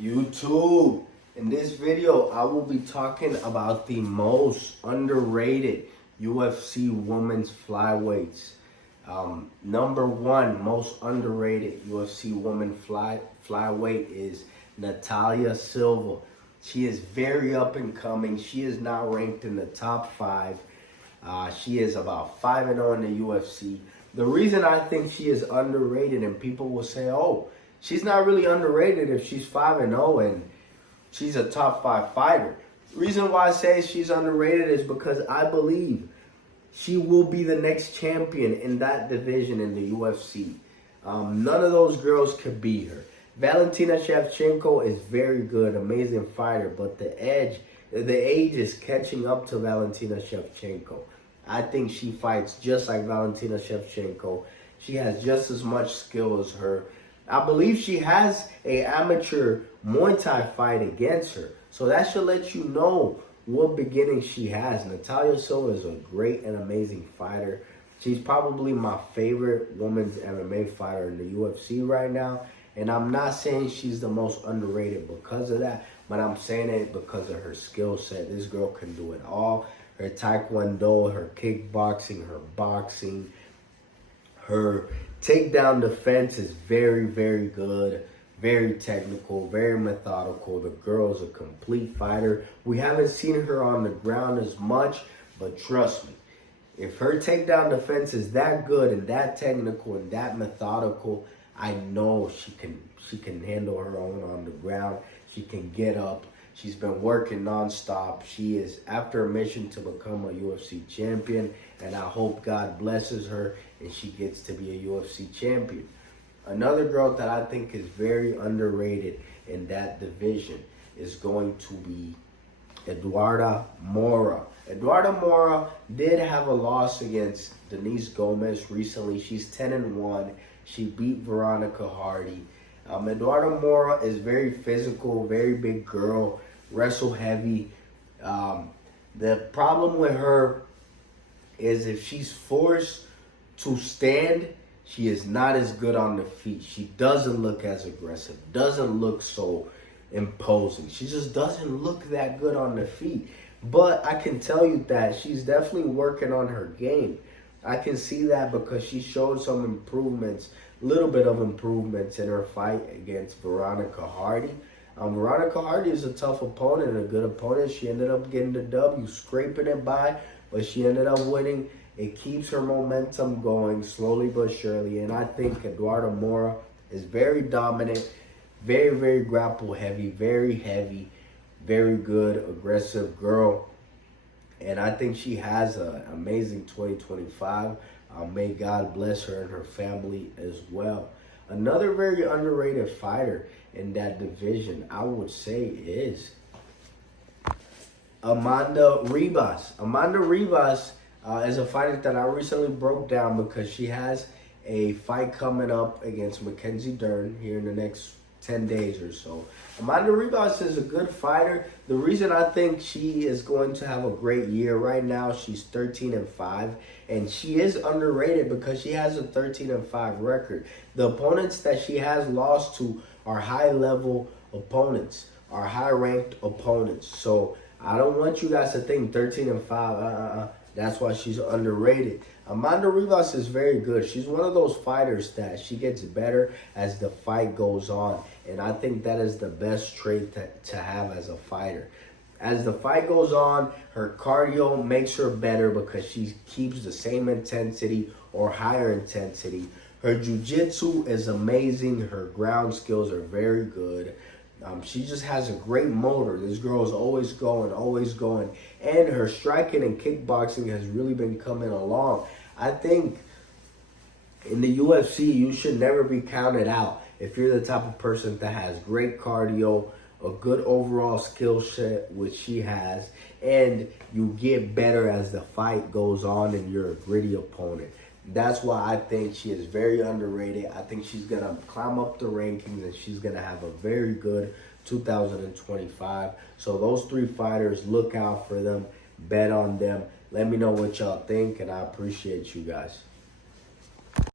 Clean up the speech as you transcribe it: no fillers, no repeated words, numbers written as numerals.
YouTube. In this video, I will be talking about the most underrated UFC women's flyweights. Number one most underrated UFC woman flyweight is Natalia Silva. She is very up and coming. She is now ranked in the top 5. She is about 5-0 in the UFC. The reason I think she is underrated, and people will say, oh, she's not really underrated if she's 5-0 and she's a top 5 fighter. The reason why I say she's underrated is because I believe she will be the next champion in that division in the UFC. None of those girls could beat her. Valentina Shevchenko is very good, amazing fighter, but the age is catching up to Valentina Shevchenko. I think she fights just like Valentina Shevchenko. She has just as much skill as her. I believe she has an amateur Muay Thai fight against her. So that should let you know what beginning she has. Natalia Silva is a great and amazing fighter. She's probably my favorite women's MMA fighter in the UFC right now. And I'm not saying she's the most underrated because of that, but I'm saying it because of her skill set. This girl can do it all. Her taekwondo, her kickboxing, her boxing, her takedown defense is very, very good. Very technical, very methodical. The girl is a complete fighter. We haven't seen her on the ground as much, but trust me, if her takedown defense is that good and that technical and that methodical, I know she can handle her own on the ground. She can get up. She's been working nonstop. She is after a mission to become a UFC champion, and I hope God blesses her and she gets to be a UFC champion. Another girl that I think is very underrated in that division is going to be Eduarda Maura. Eduarda Maura did have a loss against Denise Gomez recently. She's 10-1. She beat Veronica Hardy. Eduarda Maura is very physical, very big girl, wrestle heavy. The problem with her is if she's forced to stand, she is not as good on the feet. She doesn't look as aggressive, doesn't look so imposing. She just doesn't look that good on the feet. But I can tell you that she's definitely working on her game. I can see that because she showed some improvements, little bit of improvements in her fight against Veronica Hardy. Veronica Hardy is a tough opponent, a good opponent. She ended up getting the W, scraping it by, but she ended up winning. It keeps her momentum going slowly but surely. And I think Eduarda Maura is very dominant, very, very grapple heavy, very good, aggressive girl. And I think she has an amazing 2025. May God bless her and her family as well. Another very underrated fighter in that division, I would say, is Amanda Ribas. Amanda Ribas is a fighter that I recently broke down because she has a fight coming up against Mackenzie Dern here in the next 10 days or so. Amanda Ribas is a good fighter. The reason I think she is going to have a great year right now, she's 13-5, and she is underrated because she has a 13-5 record. The opponents that she has lost to are high-level opponents, are high-ranked opponents. So I don't want you guys to think 13-5, That's why she's underrated. Amanda Ribas is very good. She's one of those fighters that she gets better as the fight goes on. And I think that is the best trait to have as a fighter. As the fight goes on, her cardio makes her better because she keeps the same intensity or higher intensity. Her jiu-jitsu is amazing. Her ground skills are very good. She just has a great motor. This girl is always going. And her striking and kickboxing has really been coming along. I think in the UFC, you should never be counted out if you're the type of person that has great cardio, a good overall skill set, which she has, and you get better as the fight goes on and you're a gritty opponent. That's why I think she is very underrated. I think she's going to climb up the rankings and she's going to have a very good 2025. So those 3 fighters, look out for them, bet on them. Let me know what y'all think, and I appreciate you guys.